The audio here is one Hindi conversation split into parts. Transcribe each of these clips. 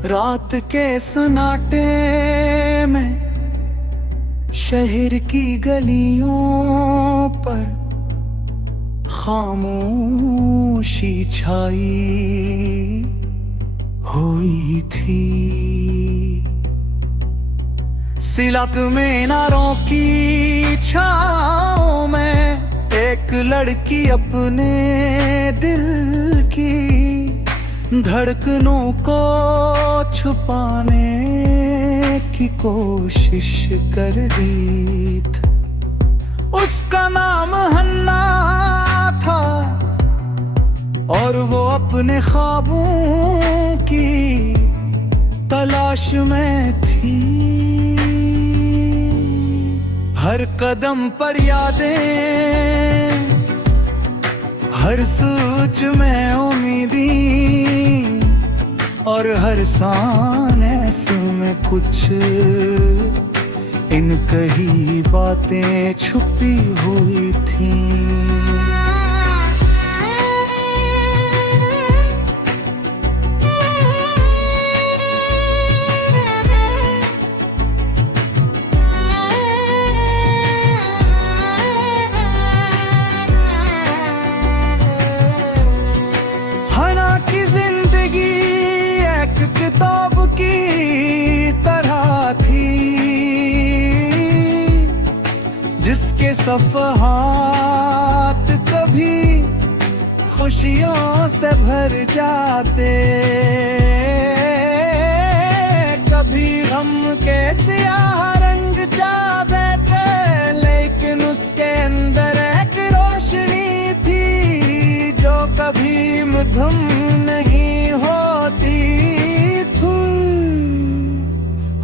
रात के सन्नाटे में शहर की गलियों पर खामोशी छाई हुई थी। सिलक मीनारों की छाँव में एक लड़की अपने दिल की धड़कनों को छुपाने की कोशिश कर रही थी। उसका नाम हन्ना था और वो अपने ख्वाबों की तलाश में थी। हर कदम पर यादें, हर सोच में उम्मीदें और हर सांस में कुछ इन कही बातें छुपी हुई थीं। किताब की तरह थी जिसके सफ़हात कभी खुशियों से भर जाते, कभी गम के सियाह रंग जा बैठे, लेकिन उसके अंदर एक रोशनी थी जो कभी मधुम नहीं होती।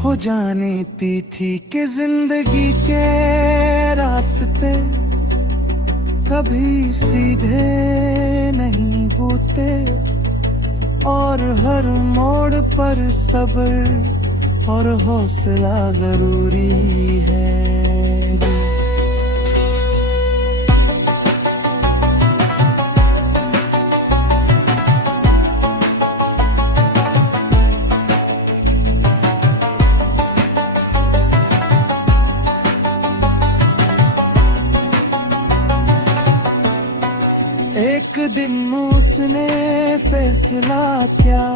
हो जानती थी कि जिंदगी के रास्ते कभी सीधे नहीं होते और हर मोड़ पर सब्र और हौसला जरूरी है। एक दिन उसने फैसला किया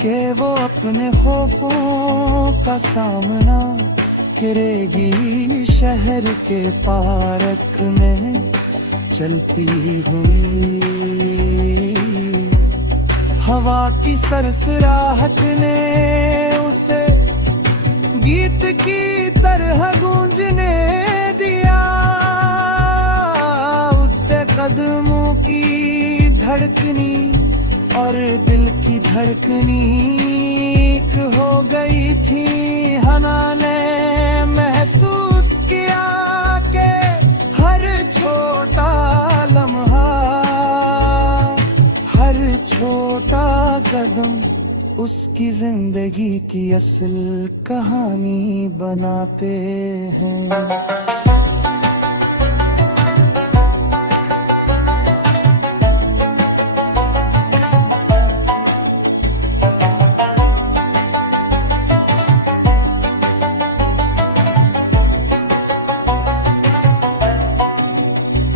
कि वो अपने खौफों का सामना करेगी। शहर के पार्क में चलती हुई हवा की सरसराहट ने उसे गीत की तरह गूंजने दिया। उसके कदमों की धड़कनी और दिल की धड़कनी एक हो गई थी। हना ने महसूस किया कि हर छोटा लम्हा, हर छोटा कदम उसकी जिंदगी की असल कहानी बनाते हैं।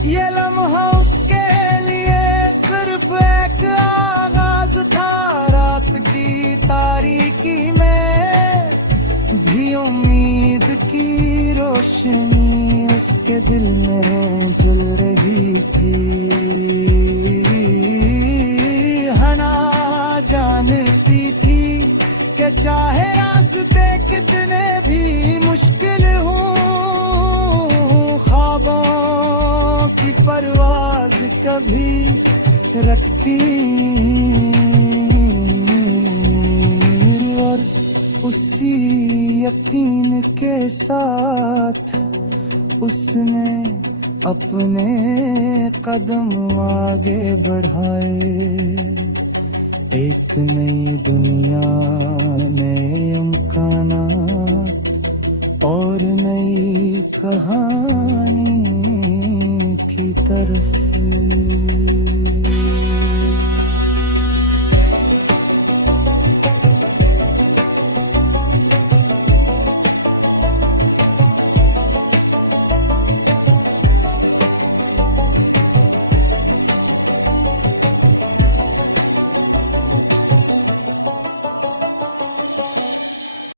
ये लम्हा उसके लिए सिर्फ एक आगाज था। रात की तारीकी में भी उम्मीद की रोशनी उसके दिल में जल रही थी। हना जानती थी कि चाहे रास्ते कितने भी मुश्किल हों, ख्वाबों की परवाज़ कभी रखती। और उसी यकीन के साथ उसने अपने कदम आगे बढ़ाए। एक नई दुनिया, नए इम्कानात और नई कहानी की तरफ।